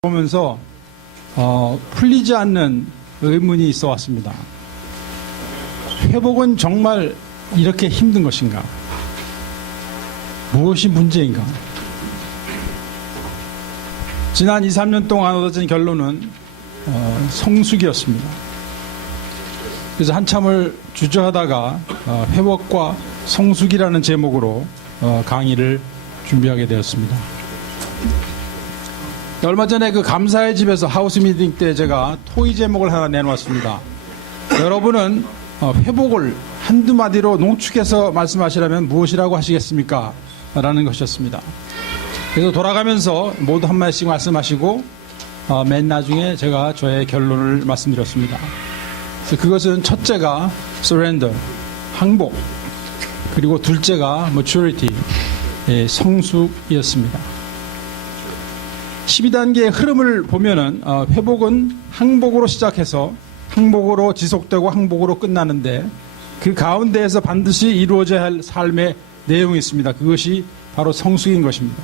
보면서 풀리지 않는 의문이 있어 왔습니다. 회복은 정말 이렇게 힘든 것인가? 무엇이 문제인가? 지난 2, 3년 동안 얻어진 결론은 성숙이었습니다. 그래서 한참을 주저하다가 회복과 성숙이라는 제목으로 강의를 준비하게 되었습니다. 얼마 전에 그 감사의 집에서 하우스 미팅 때 제가 토의 제목을 하나 내놓았습니다. 여러분은 회복을 한두 마디로 농축해서 말씀하시라면 무엇이라고 하시겠습니까? 라는 것이었습니다. 그래서 돌아가면서 모두 한마디씩 말씀하시고 맨 나중에 제가 저의 결론을 말씀드렸습니다. 그래서 그것은 첫째가 surrender, 항복, 그리고 둘째가 maturity, 성숙이었습니다. 12단계의 흐름을 보면은 회복은 항복으로 시작해서 항복으로 지속되고 항복으로 끝나는데 그 가운데에서 반드시 이루어져야 할 삶의 내용이 있습니다. 그것이 바로 성숙인 것입니다.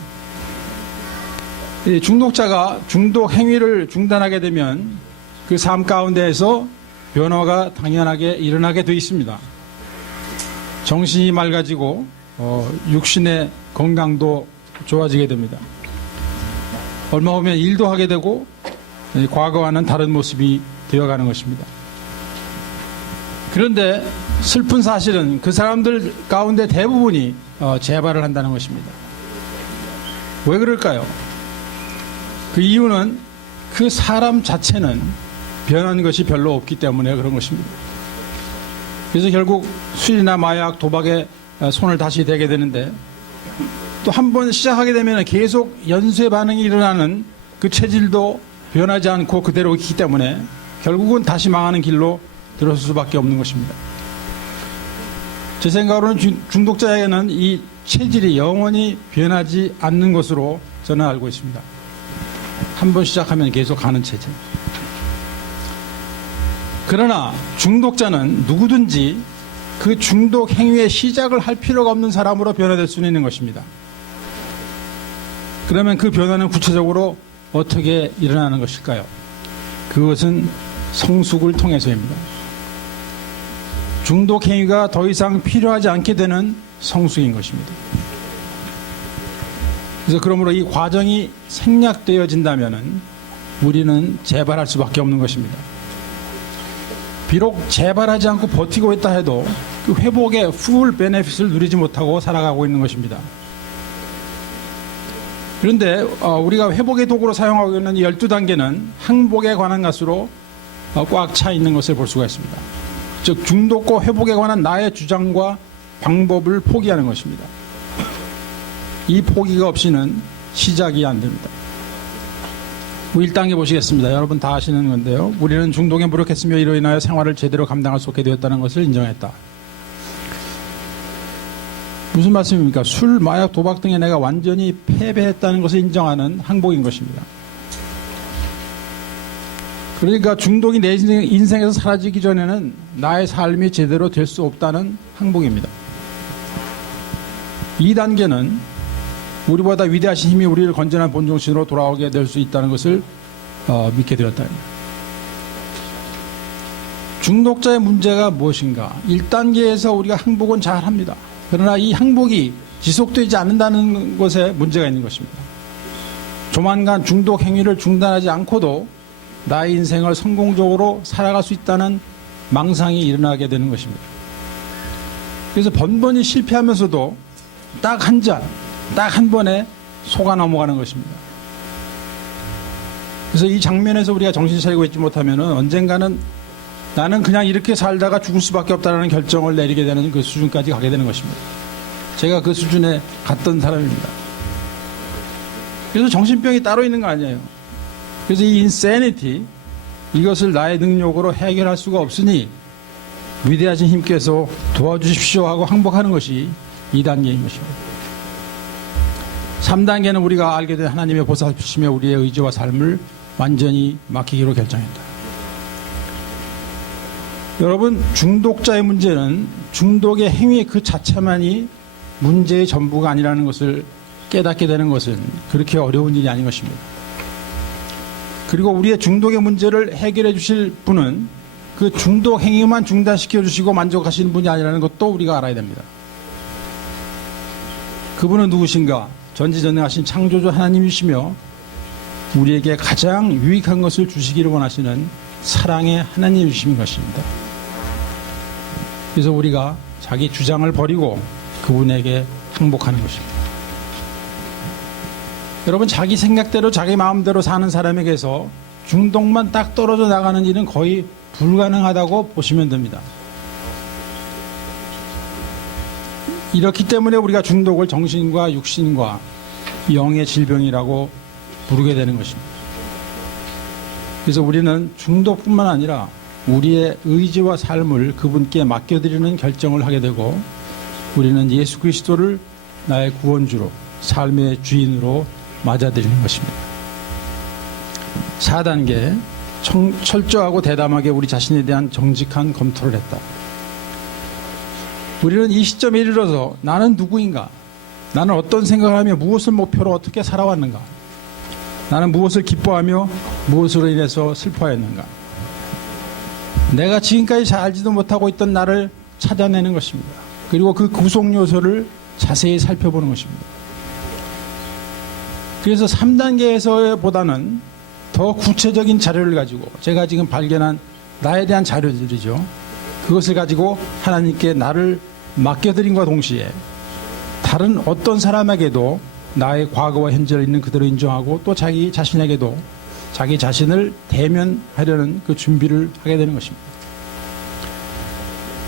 중독자가 중독 행위를 중단하게 되면 그 삶 가운데에서 변화가 당연하게 일어나게 되어 있습니다. 정신이 맑아지고 육신의 건강도 좋아지게 됩니다. 얼마 후면 일도 하게 되고 과거와는 다른 모습이 되어가는 것입니다. 그런데 슬픈 사실은 그 사람들 가운데 대부분이 재발을 한다는 것입니다. 왜 그럴까요? 그 이유는 그 사람 자체는 변한 것이 별로 없기 때문에 그런 것입니다. 그래서 결국 술이나 마약, 도박에 손을 다시 대게 되는데 또 한 번 시작하게 되면 계속 연쇄 반응이 일어나는 그 체질도 변하지 않고 그대로 있기 때문에 결국은 다시 망하는 길로 들어설 수밖에 없는 것입니다. 제 생각으로는 중독자에게는 이 체질이 영원히 변하지 않는 것으로 저는 알고 있습니다. 한 번 시작하면 계속 가는 체질. 그러나 중독자는 누구든지 그 중독 행위의 시작을 할 필요가 없는 사람으로 변화될 수는 있는 것입니다. 그러면 그 변화는 구체적으로 어떻게 일어나는 것일까요? 그것은 성숙을 통해서입니다. 중독 행위가 더 이상 필요하지 않게 되는 성숙인 것입니다. 그래서 그러므로 이 과정이 생략되어진다면 우리는 재발할 수밖에 없는 것입니다. 비록 재발하지 않고 버티고 있다 해도 그 회복의 풀 베네핏을 누리지 못하고 살아가고 있는 것입니다. 그런데 우리가 회복의 도구로 사용하고 있는 12단계는 항복에 관한 것으로 꽉 차 있는 것을 볼 수가 있습니다. 즉 중독과 회복에 관한 나의 주장과 방법을 포기하는 것입니다. 이 포기가 없이는 시작이 안 됩니다. 1단계 보시겠습니다. 여러분 다 아시는 건데요. 우리는 중독에 무력했으며 이로 인하여 생활을 제대로 감당할 수 없게 되었다는 것을 인정했다. 무슨 말씀입니까? 술, 마약, 도박 등에 내가 완전히 패배했다는 것을 인정하는 항복인 것입니다. 그러니까 중독이 내 인생에서 사라지기 전에는 나의 삶이 제대로 될 수 없다는 항복입니다. 2단계는 우리보다 위대하신 힘이 우리를 건전한 본정신으로 돌아오게 될 수 있다는 것을 믿게 되었다. 중독자의 문제가 무엇인가? 1단계에서 우리가 항복은 잘합니다. 그러나 이 항복이 지속되지 않는다는 것에 문제가 있는 것입니다. 조만간 중독 행위를 중단하지 않고도 나의 인생을 성공적으로 살아갈 수 있다는 망상이 일어나게 되는 것입니다. 그래서 번번이 실패하면서도 딱 한 잔, 딱 한 번에 속아 넘어가는 것입니다. 그래서 이 장면에서 우리가 정신 차리고 있지 못하면 언젠가는 나는 그냥 이렇게 살다가 죽을 수밖에 없다는 결정을 내리게 되는 그 수준까지 가게 되는 것입니다. 제가 그 수준에 갔던 사람입니다. 그래서 정신병이 따로 있는 거 아니에요. 그래서 이 insanity, 이것을 나의 능력으로 해결할 수가 없으니 위대하신 힘께서 도와주십시오 하고 항복하는 것이 2단계인 것입니다. 3단계는 우리가 알게 된 하나님의 보살피심에 우리의 의지와 삶을 완전히 맡기기로 결정했다. 여러분, 중독자의 문제는 중독의 행위 그 자체만이 문제의 전부가 아니라는 것을 깨닫게 되는 것은 그렇게 어려운 일이 아닌 것입니다. 그리고 우리의 중독의 문제를 해결해 주실 분은 그 중독 행위만 중단시켜 주시고 만족하시는 분이 아니라는 것도 우리가 알아야 됩니다. 그분은 누구신가? 전지전능하신 창조주 하나님이시며 우리에게 가장 유익한 것을 주시기를 원하시는 사랑의 하나님이신 것입니다. 그래서 우리가 자기 주장을 버리고 그분에게 항복하는 것입니다. 여러분, 자기 생각대로 자기 마음대로 사는 사람에게서 중독만 딱 떨어져 나가는 일은 거의 불가능하다고 보시면 됩니다. 이렇기 때문에 우리가 중독을 정신과 육신과 영의 질병이라고 부르게 되는 것입니다. 그래서 우리는 중독뿐만 아니라 우리의 의지와 삶을 그분께 맡겨드리는 결정을 하게 되고 우리는 예수 그리스도를 나의 구원주로 삶의 주인으로 맞아들이는 것입니다. 4단계, 철저하고 대담하게 우리 자신에 대한 정직한 검토를 했다. 우리는 이 시점에 이르러서 나는 누구인가? 나는 어떤 생각을 하며 무엇을 목표로 어떻게 살아왔는가? 나는 무엇을 기뻐하며 무엇으로 인해서 슬퍼했는가? 내가 지금까지 잘 알지도 못하고 있던 나를 찾아내는 것입니다. 그리고 그 구속 요소를 자세히 살펴보는 것입니다. 그래서 3단계에서보다는 더 구체적인 자료를 가지고 제가 지금 발견한 나에 대한 자료들이죠. 그것을 가지고 하나님께 나를 맡겨드림과 동시에 다른 어떤 사람에게도 나의 과거와 현재를 있는 그대로 인정하고 또 자기 자신에게도 자기 자신을 대면하려는 그 준비를 하게 되는 것입니다.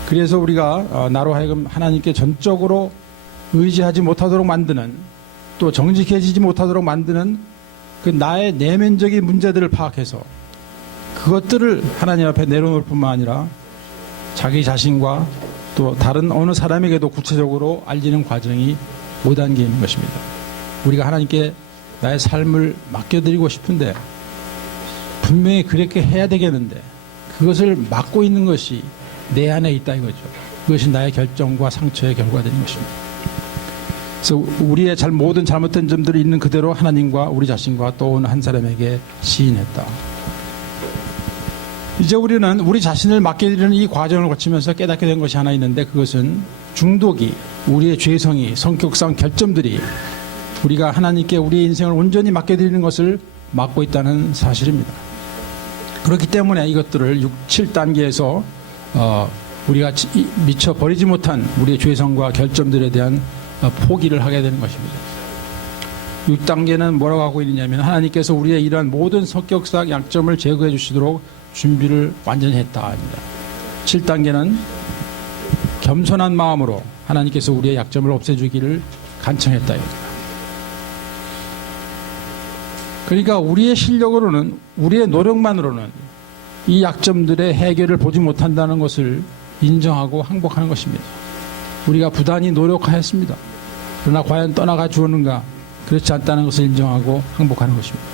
그래서 우리가 나로 하여금 하나님께 전적으로 의지하지 못하도록 만드는 또 정직해지지 못하도록 만드는 그 나의 내면적인 문제들을 파악해서 그것들을 하나님 앞에 내려놓을 뿐만 아니라 자기 자신과 또 다른 어느 사람에게도 구체적으로 알리는 과정이 5단계인 것입니다. 우리가 하나님께 나의 삶을 맡겨드리고 싶은데 분명히 그렇게 해야 되겠는데 그것을 막고 있는 것이 내 안에 있다 이거죠. 그것이 나의 결정과 상처의 결과되는 것입니다. 그래서 우리의 모든 잘못된 점들이 있는 그대로 하나님과 우리 자신과 또 어느 한 사람에게 시인했다. 이제 우리는 우리 자신을 맡겨드리는 이 과정을 거치면서 깨닫게 된 것이 하나 있는데 그것은 중독이 우리의 죄성이 성격상 결점들이 우리가 하나님께 우리의 인생을 온전히 맡겨드리는 것을 막고 있다는 사실입니다. 그렇기 때문에 이것들을 6, 7단계에서 우리가 미처 버리지 못한 우리의 죄성과 결점들에 대한 포기를 하게 되는 것입니다. 6단계는 뭐라고 하고 있느냐면 하나님께서 우리의 이러한 모든 성격상 약점을 제거해 주시도록 준비를 완전히 했다 합니다. 7단계는 겸손한 마음으로 하나님께서 우리의 약점을 없애주기를 간청했다. 그러니까 우리의 실력으로는 우리의 노력만으로는 이 약점들의 해결을 보지 못한다는 것을 인정하고 항복하는 것입니다. 우리가 부단히 노력하였습니다. 그러나 과연 떠나가 주었는가? 그렇지 않다는 것을 인정하고 항복하는 것입니다.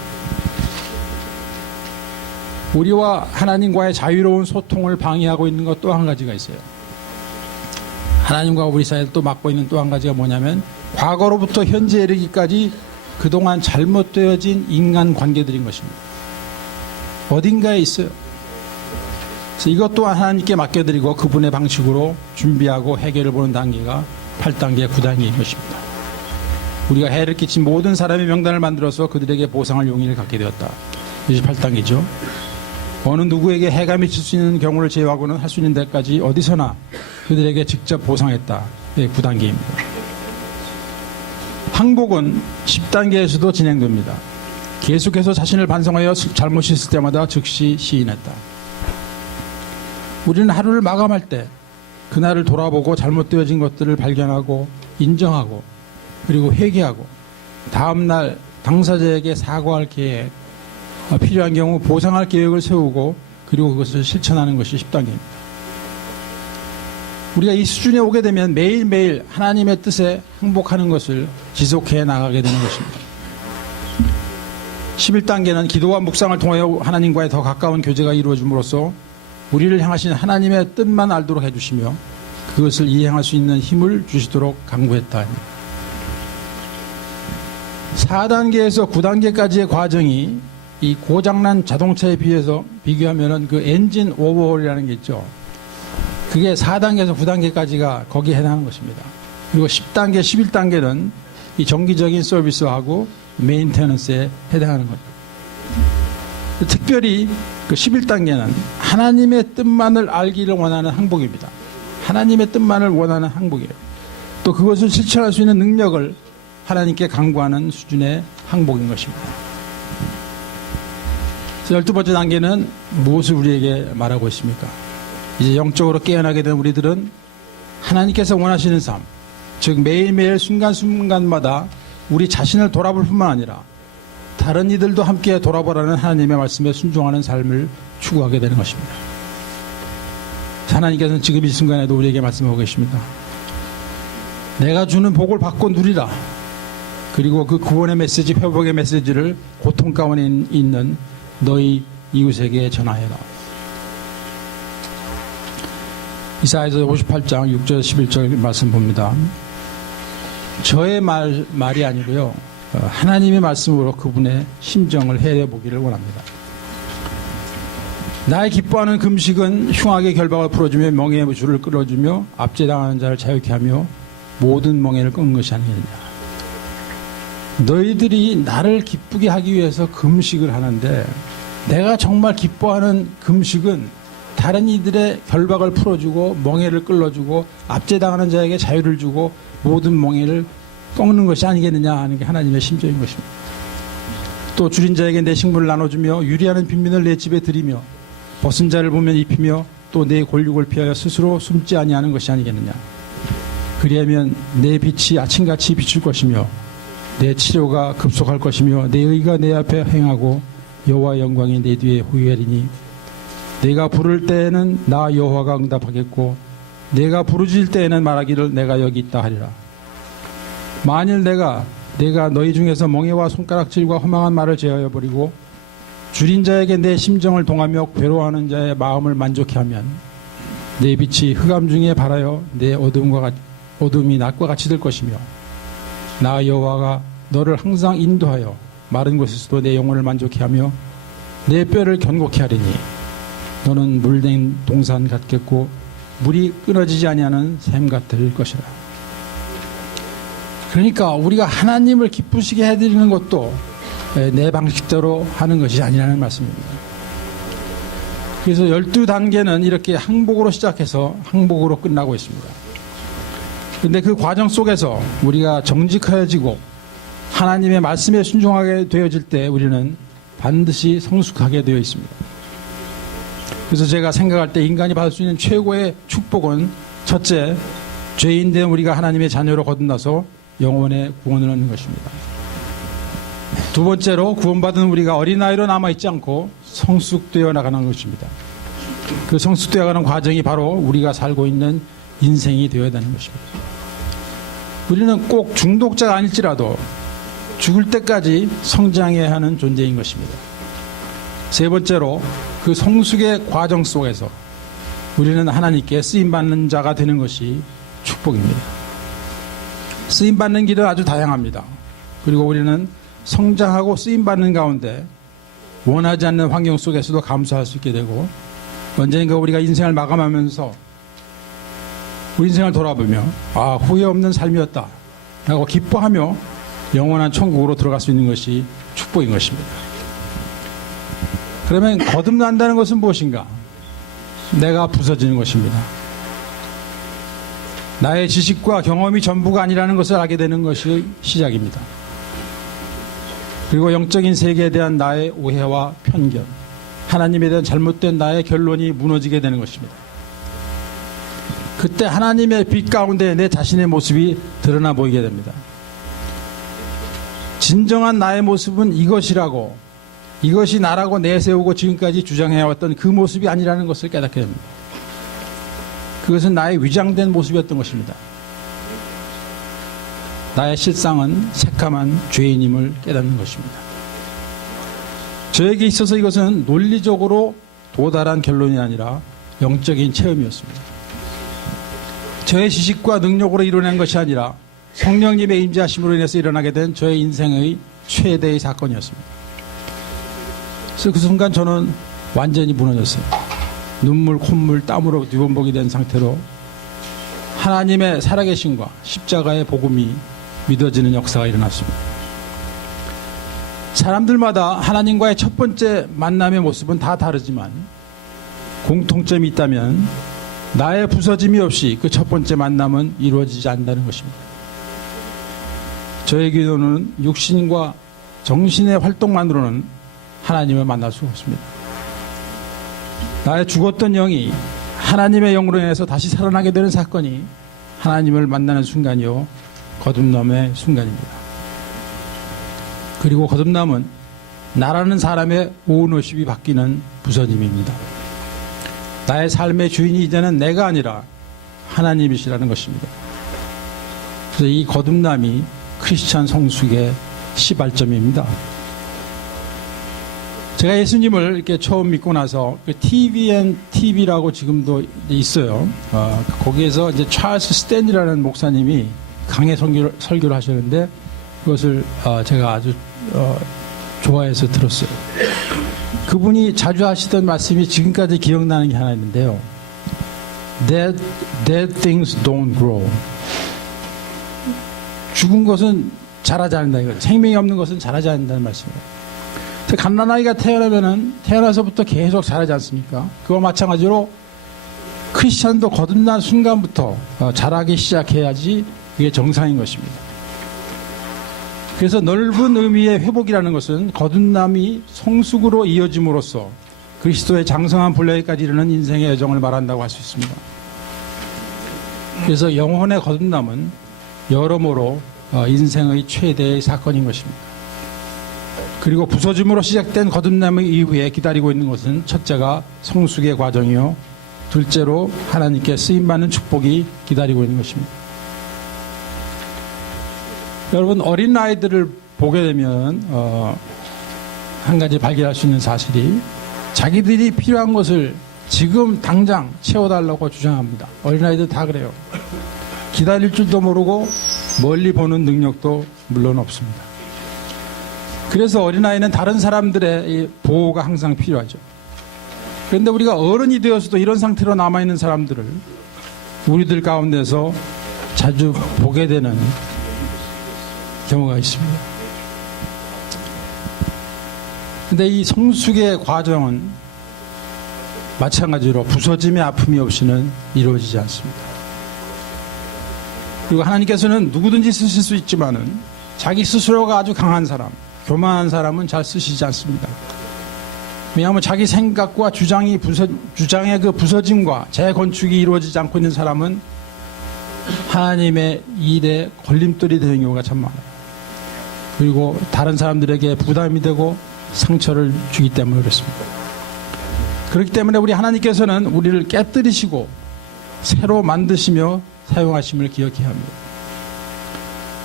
우리와 하나님과의 자유로운 소통을 방해하고 있는 것 또 한 가지가 있어요. 하나님과 우리 사이를 또 막고 있는 또 한 가지가 뭐냐면 과거로부터 현재에 이르기까지 그동안 잘못되어진 인간관계들인 것입니다. 어딘가에 있어요. 그래서 이것 또한 하나님께 맡겨드리고 그분의 방식으로 준비하고 해결을 보는 단계가 8단계, 9단계인 것입니다. 우리가 해를 끼친 모든 사람의 명단을 만들어서 그들에게 보상할 용의를 갖게 되었다. 이것이 8단계죠. 어느 누구에게 해가 미칠 수 있는 경우를 제외하고는 할 수 있는 데까지 어디서나 그들에게 직접 보상했다. 9단계입니다. 항복은 10단계에서도 진행됩니다. 계속해서 자신을 반성하여 잘못이 있을 때마다 즉시 시인했다. 우리는 하루를 마감할 때 그날을 돌아보고 잘못되어진 것들을 발견하고 인정하고 그리고 회개하고 다음날 당사자에게 사과할 계획, 필요한 경우 보상할 계획을 세우고 그리고 그것을 실천하는 것이 10단계입니다. 우리가 이 수준에 오게 되면 매일매일 하나님의 뜻에 항복하는 것을 지속해 나가게 되는 것입니다. 11단계는 기도와 묵상을 통하여 하나님과의 더 가까운 교제가 이루어짐으로써 우리를 향하신 하나님의 뜻만 알도록 해주시며 그것을 이행할 수 있는 힘을 주시도록 강구했다. 4단계에서 9단계까지의 과정이 이 고장난 자동차에 비교하면은 그 엔진 오버홀이라는 게 있죠. 그게 4단계에서 9단계까지가 거기에 해당하는 것입니다. 그리고 10단계, 11단계는 이 정기적인 서비스하고 메인테너스에 해당하는 거죠. 특별히 그 11단계는 하나님의 뜻만을 알기를 원하는 항복입니다. 하나님의 뜻만을 원하는 항복이에요. 또 그것을 실천할 수 있는 능력을 하나님께 간구하는 수준의 항복인 것입니다. 12번째 단계는 무엇을 우리에게 말하고 있습니까? 이제 영적으로 깨어나게 된 우리들은 하나님께서 원하시는 삶, 즉 매일매일 순간순간마다 우리 자신을 돌아볼 뿐만 아니라 다른 이들도 함께 돌아보라는 하나님의 말씀에 순종하는 삶을 추구하게 되는 것입니다. 하나님께서는 지금 이 순간에도 우리에게 말씀하고 계십니다. 내가 주는 복을 받고 누리라. 그리고 그 구원의 메시지, 회복의 메시지를 고통 가운데 있는 너희 이웃에게 전하여라. 이사야서 58장 6절 11절 말씀 봅니다. 저의 말이 아니고요, 하나님의 말씀으로 그분의 심정을 헤아려보기를 원합니다. 나의 기뻐하는 금식은 흉악의 결박을 풀어주며 멍에의 줄을 끌어주며 압제당하는 자를 자유케 하며 모든 멍에를 끄는 것이 아니겠느냐. 너희들이 나를 기쁘게 하기 위해서 금식을 하는데, 내가 정말 기뻐하는 금식은 다른 이들의 결박을 풀어주고 멍에를 끌어주고 압제당하는 자에게 자유를 주고 모든 멍에를 꺾는 것이 아니겠느냐 하는 게 하나님의 심정인 것입니다. 또 줄인 자에게 내 식물을 나눠주며 유리하는 빈민을 내 집에 들이며 벗은 자를 보면 입히며 또 내 골육을 피하여 스스로 숨지 아니하는 것이 아니겠느냐. 그리하면 내 빛이 아침같이 비출 것이며 내 치료가 급속할 것이며 내 의가 내 앞에 행하고 여호와의 영광이 내 뒤에 후회하리니 내가 부를 때에는 나 여호와가 응답하겠고 내가 부르짖을 때에는 말하기를 내가 여기 있다 하리라. 만일 내가 너희 중에서 멍에와 손가락질과 허망한 말을 제하여 버리고 줄인 자에게 내 심정을 동하며 괴로워하는 자의 마음을 만족해 하면 내 빛이 흑암 중에 발하여 내 어둠이 낮과 같이 될 것이며 나 여호와가 너를 항상 인도하여 마른 곳에서도 내 영혼을 만족해 하며 내 뼈를 견고케 하리니 너는 물된 동산 같겠고 물이 끊어지지 아니하는 샘 같을 것이라. 그러니까 우리가 하나님을 기쁘시게 해드리는 것도 내 방식대로 하는 것이 아니라는 말씀입니다. 그래서 12단계는 이렇게 항복으로 시작해서 항복으로 끝나고 있습니다. 그런데 그 과정 속에서 우리가 정직하여지고 하나님의 말씀에 순종하게 되어질 때 우리는 반드시 성숙하게 되어 있습니다. 그래서 제가 생각할 때 인간이 받을 수 있는 최고의 축복은 첫째, 죄인된 우리가 하나님의 자녀로 거듭나서 영혼의 구원을 얻는 것입니다. 두 번째로 구원받은 우리가 어린아이로 남아있지 않고 성숙되어 나가는 것입니다. 그 성숙되어 가는 과정이 바로 우리가 살고 있는 인생이 되어야 되는 것입니다. 우리는 꼭 중독자가 아닐지라도 죽을 때까지 성장해야 하는 존재인 것입니다. 세 번째로 그 성숙의 과정 속에서 우리는 하나님께 쓰임받는 자가 되는 것이 축복입니다. 쓰임받는 길은 아주 다양합니다. 그리고 우리는 성장하고 쓰임받는 가운데 원하지 않는 환경 속에서도 감수할 수 있게 되고 언젠가 우리가 인생을 마감하면서 우리 인생을 돌아보며 후회 없는 삶이었다 라고 기뻐하며 영원한 천국으로 들어갈 수 있는 것이 축복인 것입니다. 그러면 거듭난다는 것은 무엇인가? 내가 부서지는 것입니다. 나의 지식과 경험이 전부가 아니라는 것을 알게 되는 것이 시작입니다. 그리고 영적인 세계에 대한 나의 오해와 편견, 하나님에 대한 잘못된 나의 결론이 무너지게 되는 것입니다. 그때 하나님의 빛 가운데 내 자신의 모습이 드러나 보이게 됩니다. 진정한 나의 모습은 이것이라고, 이것이 나라고 내세우고 지금까지 주장해왔던 그 모습이 아니라는 것을 깨닫게 됩니다. 그것은 나의 위장된 모습이었던 것입니다. 나의 실상은 새카만 죄인임을 깨닫는 것입니다. 저에게 있어서 이것은 논리적으로 도달한 결론이 아니라 영적인 체험이었습니다. 저의 지식과 능력으로 이뤄낸 것이 아니라 성령님의 임재하심으로 인해서 일어나게 된 저의 인생의 최대의 사건이었습니다. 그래서 그 순간 저는 완전히 무너졌어요. 눈물, 콧물, 땀으로 뒤범벅이 된 상태로 하나님의 살아계심과 십자가의 복음이 믿어지는 역사가 일어났습니다. 사람들마다 하나님과의 첫 번째 만남의 모습은 다 다르지만 공통점이 있다면 나의 부서짐이 없이 그 첫 번째 만남은 이루어지지 않는다는 것입니다. 저의 기도는 육신과 정신의 활동만으로는 하나님을 만날 수가 없습니다. 나의 죽었던 영이 하나님의 영으로 인해서 다시 살아나게 되는 사건이 하나님을 만나는 순간이요, 거듭남의 순간입니다. 그리고 거듭남은 나라는 사람의 오너십이 바뀌는 부서짐입니다. 나의 삶의 주인이 이제는 내가 아니라 하나님이시라는 것입니다. 그래서 이 거듭남이 크리스찬 성숙의 시발점입니다. 제가 예수님을 이렇게 처음 믿고 나서 TVNTV라고 지금도 있어요. 거기에서 이제 찰스 스탠이라는 목사님이 강해 설교를 하셨는데 그것을 제가 아주 좋아해서 들었어요. 그분이 자주 하시던 말씀이 지금까지 기억나는 게 하나 있는데요. Dead things don't grow. 죽은 것은 자라지 않는다 이거죠. 생명이 없는 것은 자라지 않는다는 말씀이에요. 갓난아이가 태어나서부터 계속 자라지 않습니까? 그와 마찬가지로 크리스찬도 거듭난 순간부터 자라기 시작해야지 그게 정상인 것입니다. 그래서 넓은 의미의 회복이라는 것은 거듭남이 성숙으로 이어짐으로써 그리스도의 장성한 분량까지 이르는 인생의 여정을 말한다고 할 수 있습니다. 그래서 영혼의 거듭남은 여러모로 인생의 최대의 사건인 것입니다. 그리고 부서짐으로 시작된 거듭남의 이후에 기다리고 있는 것은 첫째가 성숙의 과정이요, 둘째로 하나님께 쓰임받는 축복이 기다리고 있는 것입니다. 여러분, 어린아이들을 보게 되면 한 가지 발견할 수 있는 사실이 자기들이 필요한 것을 지금 당장 채워달라고 주장합니다. 어린아이들 다 그래요. 기다릴 줄도 모르고 멀리 보는 능력도 물론 없습니다. 그래서 어린아이는 다른 사람들의 보호가 항상 필요하죠. 그런데 우리가 어른이 되어서도 이런 상태로 남아있는 사람들을 우리들 가운데서 자주 보게 되는 경우가 있습니다. 그런데 이 성숙의 과정은 마찬가지로 부서짐의 아픔이 없이는 이루어지지 않습니다. 그리고 하나님께서는 누구든지 쓰실 수 있지만은 자기 스스로가 아주 강한 사람, 교만한 사람은 잘 쓰시지 않습니다. 왜냐하면 자기 생각과 주장의 그 부서짐과 재건축이 이루어지지 않고 있는 사람은 하나님의 일에 걸림돌이 되는 경우가 참 많아요. 그리고 다른 사람들에게 부담이 되고 상처를 주기 때문에 그렇습니다. 그렇기 때문에 우리 하나님께서는 우리를 깨뜨리시고 새로 만드시며 사용하심을 기억해야 합니다.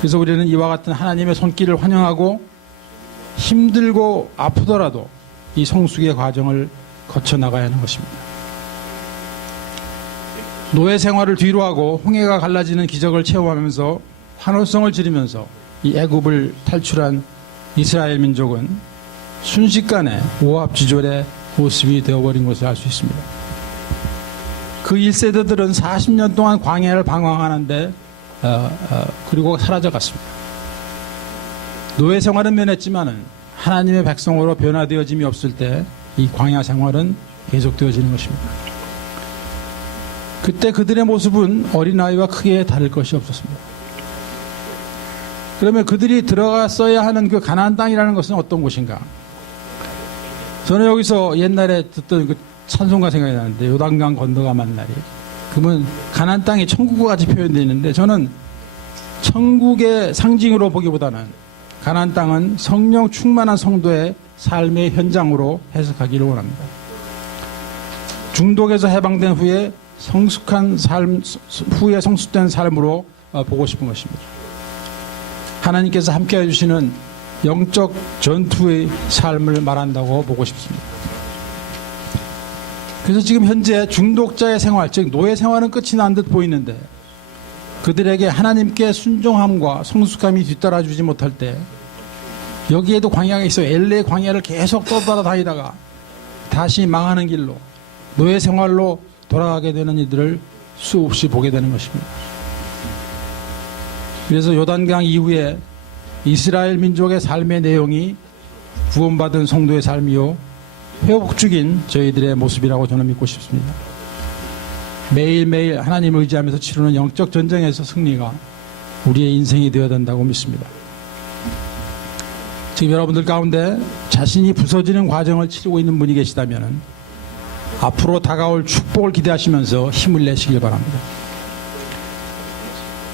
그래서 우리는 이와 같은 하나님의 손길을 환영하고 힘들고 아프더라도 이 성숙의 과정을 거쳐나가야 하는 것입니다. 노예 생활을 뒤로하고 홍해가 갈라지는 기적을 체험하면서 환호성을 지르면서 이 애굽을 탈출한 이스라엘 민족은 순식간에 오합지졸의 모습이 되어버린 것을 알 수 있습니다. 그 1세대들은 40년 동안 광야를 방황하는데 그리고 사라져갔습니다. 노예 생활은 면했지만은 하나님의 백성으로 변화되어짐이 없을 때 이 광야 생활은 계속되어지는 것입니다. 그때 그들의 모습은 어린아이와 크게 다를 것이 없었습니다. 그러면 그들이 들어갔어야 하는 그 가나안 땅이라는 것은 어떤 곳인가? 저는 여기서 옛날에 듣던 그 찬송가 생각이 나는데, 요단강 건너가만 날이. 그러면 가나안 땅이 천국과 같이 표현되어 있는데, 저는 천국의 상징으로 보기보다는 가나안 땅은 성령 충만한 성도의 삶의 현장으로 해석하기를 원합니다. 중독에서 해방된 후에 성숙된 삶으로 보고 싶은 것입니다. 하나님께서 함께 해주시는 영적 전투의 삶을 말한다고 보고 싶습니다. 그래서 지금 현재 중독자의 생활, 즉 노예 생활은 끝이 난 듯 보이는데, 그들에게 하나님께 순종함과 성숙함이 뒤따라주지 못할 때 여기에도 광야가 있어요. 엘레 광야를 계속 떠돌아다니다가 다시 망하는 길로 노예 생활로 돌아가게 되는 이들을 수없이 보게 되는 것입니다. 그래서 요단강 이후에 이스라엘 민족의 삶의 내용이 구원받은 성도의 삶이요 회복중인 저희들의 모습이라고 저는 믿고 싶습니다. 매일매일 하나님을 의지하면서 치르는 영적 전쟁에서 승리가 우리의 인생이 되어야 된다고 믿습니다. 지금 여러분들 가운데 자신이 부서지는 과정을 치르고 있는 분이 계시다면 앞으로 다가올 축복을 기대하시면서 힘을 내시길 바랍니다.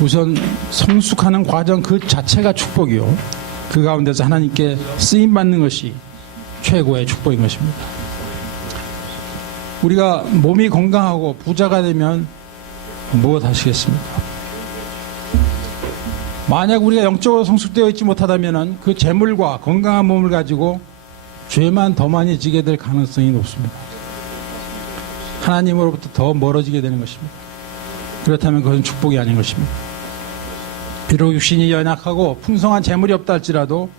우선 성숙하는 과정 그 자체가 축복이요, 그 가운데서 하나님께 쓰임받는 것이 최고의 축복인 것입니다. 우리가 몸이 건강하고 부자가 되면 무엇 하시겠습니까? 만약 우리가 영적으로 성숙되어 있지 못하다면 그 재물과 건강한 몸을 가지고 죄만 더 많이 지게 될 가능성이 높습니다. 하나님으로부터 더 멀어지게 되는 것입니다. 그렇다면 그것은 축복이 아닌 것입니다. 비록 육신이 연약하고 풍성한 재물이 없다 할지라도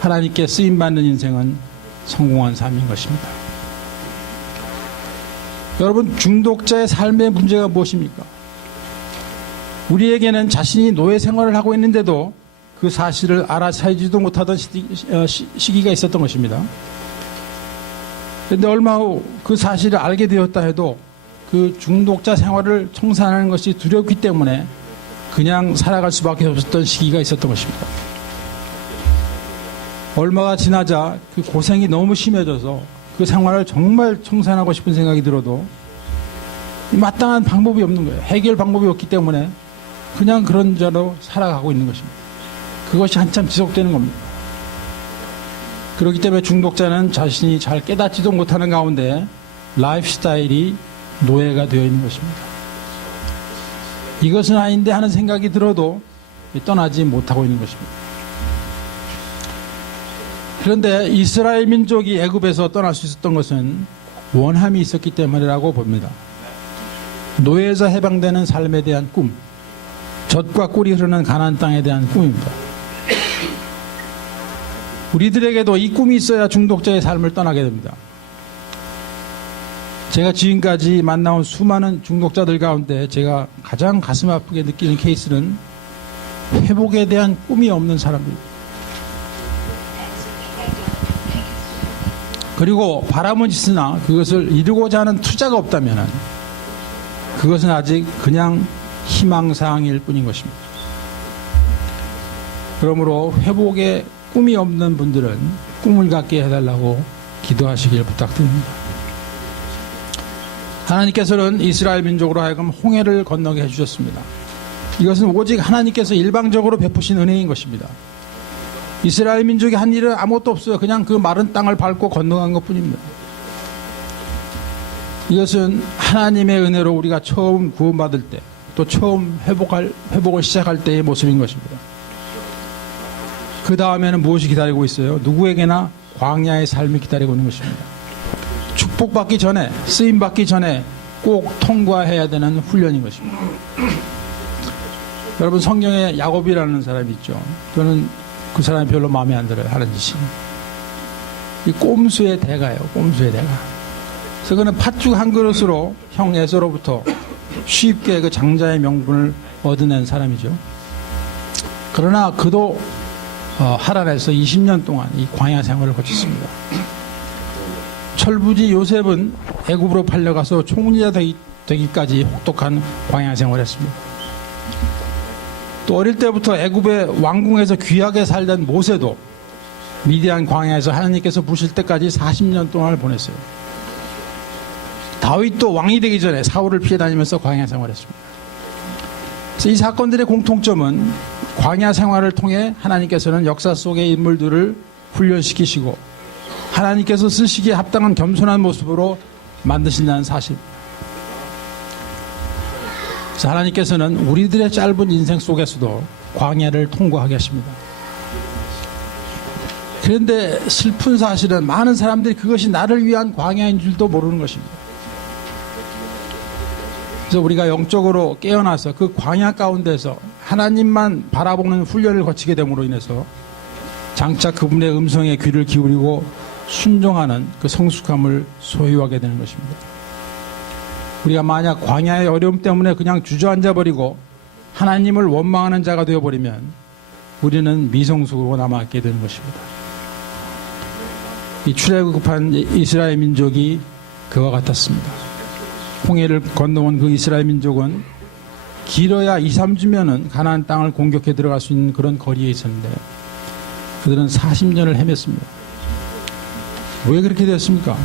하나님께 쓰임받는 인생은 성공한 삶인 것입니다. 여러분, 중독자의 삶의 문제가 무엇입니까? 우리에게는 자신이 노예 생활을 하고 있는데도 그 사실을 알아차리지도 못하던 시기가 있었던 것입니다. 그런데 얼마 후 그 사실을 알게 되었다 해도 그 중독자 생활을 청산하는 것이 두렵기 때문에 그냥 살아갈 수밖에 없었던 시기가 있었던 것입니다. 얼마가 지나자 그 고생이 너무 심해져서 그 생활을 정말 청산하고 싶은 생각이 들어도 마땅한 방법이 없는 거예요. 해결 방법이 없기 때문에 그냥 그런 자로 살아가고 있는 것입니다. 그것이 한참 지속되는 겁니다. 그렇기 때문에 중독자는 자신이 잘 깨닫지도 못하는 가운데 라이프 스타일이 노예가 되어 있는 것입니다. 이것은 아닌데 하는 생각이 들어도 떠나지 못하고 있는 것입니다. 그런데 이스라엘 민족이 애굽에서 떠날 수 있었던 것은 원함이 있었기 때문이라고 봅니다. 노예에서 해방되는 삶에 대한 꿈, 젖과 꿀이 흐르는 가나안 땅에 대한 꿈입니다. 우리들에게도 이 꿈이 있어야 중독자의 삶을 떠나게 됩니다. 제가 지금까지 만나온 수많은 중독자들 가운데 제가 가장 가슴 아프게 느끼는 케이스는 회복에 대한 꿈이 없는 사람들입니다. 그리고 바람은 있으나 그것을 이루고자 하는 투자가 없다면 그것은 아직 그냥 희망사항일 뿐인 것입니다. 그러므로 회복에 꿈이 없는 분들은 꿈을 갖게 해달라고 기도하시길 부탁드립니다. 하나님께서는 이스라엘 민족으로 하여금 홍해를 건너게 해주셨습니다. 이것은 오직 하나님께서 일방적으로 베푸신 은혜인 것입니다. 이스라엘 민족이 한 일은 아무것도 없어요. 그냥 그 마른 땅을 밟고 건너간 것뿐입니다. 이것은 하나님의 은혜로 우리가 처음 구원받을 때, 또 처음 회복을 시작할 때의 모습인 것입니다. 그 다음에는 무엇이 기다리고 있어요? 누구에게나 광야의 삶이 기다리고 있는 것입니다. 축복받기 전에, 쓰임받기 전에 꼭 통과해야 되는 훈련인 것입니다. 여러분, 성경에 야곱이라는 사람이 있죠. 저는 그 사람이 별로 마음에 안 들어요. 하는 짓이. 이 꼼수의 대가예요. 꼼수의 대가. 그래서 그는 팥죽 한 그릇으로 형 에서로부터 쉽게 그 장자의 명분을 얻어낸 사람이죠. 그러나 그도 하란에서 20년 동안 이 광야 생활을 거쳤습니다. 철부지 요셉은 애굽으로 팔려가서 총리가 되기까지 혹독한 광야 생활을 했습니다. 또 어릴 때부터 애굽의 왕궁에서 귀하게 살던 모세도 미디안 광야에서 하나님께서 부르실 때까지 40년 동안을 보냈어요. 다윗도 왕이 되기 전에 사울을 피해 다니면서 광야 생활했습니다. 그래서 이 사건들의 공통점은 광야 생활을 통해 하나님께서는 역사 속의 인물들을 훈련시키시고 하나님께서 쓰시기에 합당한 겸손한 모습으로 만드신다는 사실입니다. 그래서 하나님께서는 우리들의 짧은 인생 속에서도 광야를 통과하게 하십니다. 그런데 슬픈 사실은 많은 사람들이 그것이 나를 위한 광야인 줄도 모르는 것입니다. 그래서 우리가 영적으로 깨어나서 그 광야 가운데서 하나님만 바라보는 훈련을 거치게 됨으로 인해서 장차 그분의 음성에 귀를 기울이고 순종하는 그 성숙함을 소유하게 되는 것입니다. 우리가 만약 광야의 어려움 때문에 그냥 주저앉아 버리고 하나님을 원망하는 자가 되어버리면 우리는 미성숙으로 남아있게 되는 것입니다. 이 출애굽한 이스라엘 민족이 그와 같았습니다. 홍해를 건너온 그 이스라엘 민족은 길어야 2, 3주면은 가나안 땅을 공격해 들어갈 수 있는 그런 거리에 있었는데 그들은 40년을 헤맸습니다. 왜 그렇게 되었습니까?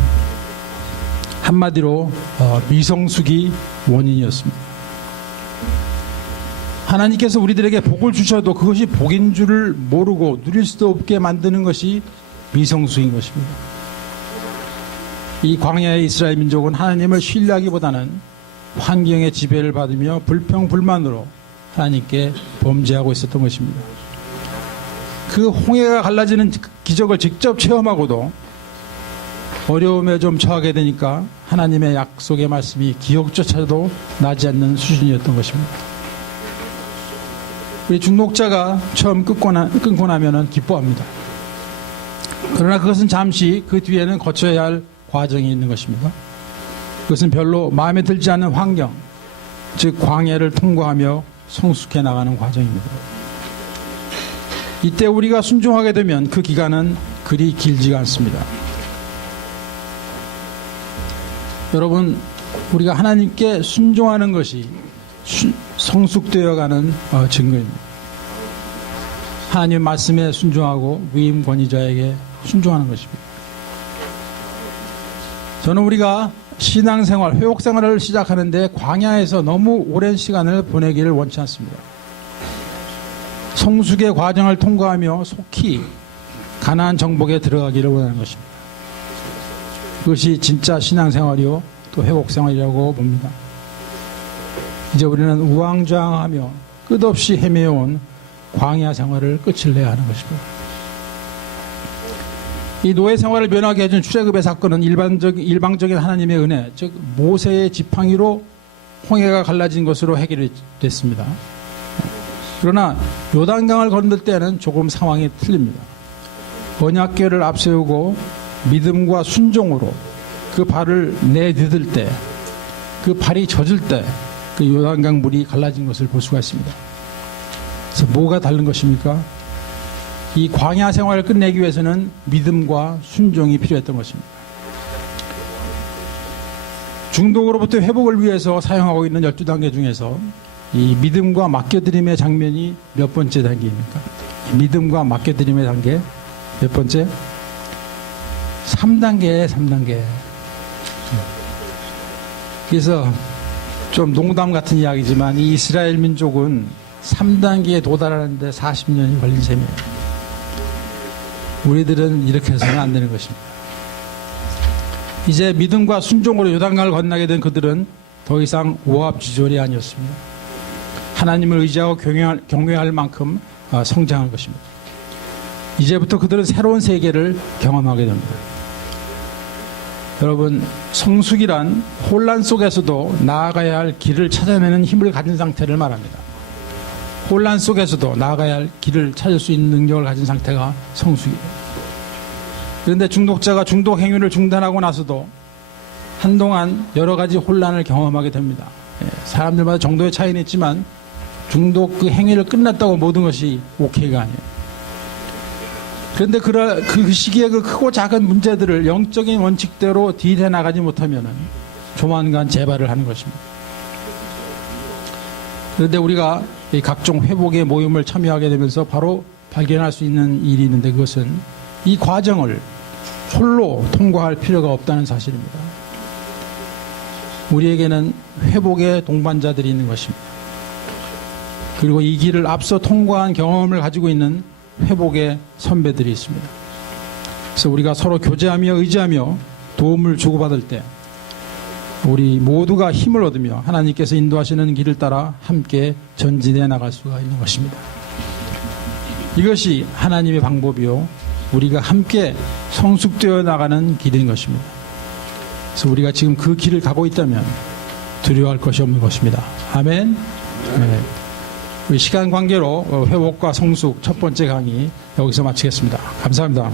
한마디로 미성숙이 원인이었습니다. 하나님께서 우리들에게 복을 주셔도 그것이 복인 줄을 모르고 누릴 수도 없게 만드는 것이 미성숙인 것입니다. 이 광야의 이스라엘 민족은 하나님을 신뢰하기보다는 환경의 지배를 받으며 불평불만으로 하나님께 범죄하고 있었던 것입니다. 그 홍해가 갈라지는 기적을 직접 체험하고도 어려움에 좀 처하게 되니까 하나님의 약속의 말씀이 기억조차도 나지 않는 수준이었던 것입니다. 우리 중독자가 처음 끊고 나면은 기뻐합니다. 그러나 그것은 잠시 그 뒤에는 거쳐야 할 과정이 있는 것입니다. 그것은 별로 마음에 들지 않는 환경, 즉 광야를 통과하며 성숙해 나가는 과정입니다. 이때 우리가 순종하게 되면 그 기간은 그리 길지가 않습니다. 여러분, 우리가 하나님께 순종하는 것이 성숙되어가는 증거입니다. 하나님 말씀에 순종하고 위임 권위자에게 순종하는 것입니다. 저는 우리가 신앙생활, 회복생활을 시작하는데 광야에서 너무 오랜 시간을 보내기를 원치 않습니다. 성숙의 과정을 통과하며 속히 가나안 정복에 들어가기를 원하는 것입니다. 그것이 진짜 신앙생활이요 또 회복생활이라고 봅니다. 이제 우리는 우왕좌왕하며 끝없이 헤매온 광야 생활을 끝을 내야 하는 것입니다. 이 노예 생활을 면하게 해준 출애굽의 사건은 일방적인 하나님의 은혜, 즉 모세의 지팡이로 홍해가 갈라진 것으로 해결이 됐습니다. 그러나 요단강을 건널 때는 조금 상황이 틀립니다. 언약궤를 앞세우고 믿음과 순종으로 그 발을 내디딜 때, 그 발이 젖을 때 그 요단강 물이 갈라진 것을 볼 수가 있습니다. 그래서 뭐가 다른 것입니까? 이 광야 생활을 끝내기 위해서는 믿음과 순종이 필요했던 것입니다. 중독으로부터 회복을 위해서 사용하고 있는 12단계 중에서 이 믿음과 맡겨드림의 장면이 몇 번째 단계입니까? 믿음과 맡겨드림의 단계 몇 번째? 3단계에 3단계. 그래서 좀 농담 같은 이야기지만 이 이스라엘 민족은 3단계에 도달하는데 40년이 걸린 셈이에요. 우리들은 이렇게 해서는 안 되는 것입니다. 이제 믿음과 순종으로 요단강을 건너게 된 그들은 더 이상 오합지졸이 아니었습니다. 하나님을 의지하고 경외할 만큼 성장한 것입니다. 이제부터 그들은 새로운 세계를 경험하게 됩니다. 여러분, 성숙이란 혼란 속에서도 나아가야 할 길을 찾아내는 힘을 가진 상태를 말합니다. 혼란 속에서도 나아가야 할 길을 찾을 수 있는 능력을 가진 상태가 성숙이에요. 그런데 중독자가 중독 행위를 중단하고 나서도 한동안 여러 가지 혼란을 경험하게 됩니다. 사람들마다 정도의 차이는 있지만 중독 그 행위를 끝났다고 모든 것이 오케이가 아니에요. 그런데 그 시기에 그 크고 작은 문제들을 영적인 원칙대로 딜해 나가지 못하면 조만간 재발을 하는 것입니다. 그런데 우리가 이 각종 회복의 모임을 참여하게 되면서 바로 발견할 수 있는 일이 있는데 그것은 이 과정을 홀로 통과할 필요가 없다는 사실입니다. 우리에게는 회복의 동반자들이 있는 것입니다. 그리고 이 길을 앞서 통과한 경험을 가지고 있는 회복의 선배들이 있습니다. 그래서 우리가 서로 교제하며 의지하며 도움을 주고받을 때 우리 모두가 힘을 얻으며 하나님께서 인도하시는 길을 따라 함께 전진해 나갈 수가 있는 것입니다. 이것이 하나님의 방법이요 우리가 함께 성숙되어 나가는 길인 것입니다. 그래서 우리가 지금 그 길을 가고 있다면 두려워할 것이 없는 것입니다. 아멘. 네. 시간 관계로 회복과 성숙 첫 번째 강의 여기서 마치겠습니다. 감사합니다.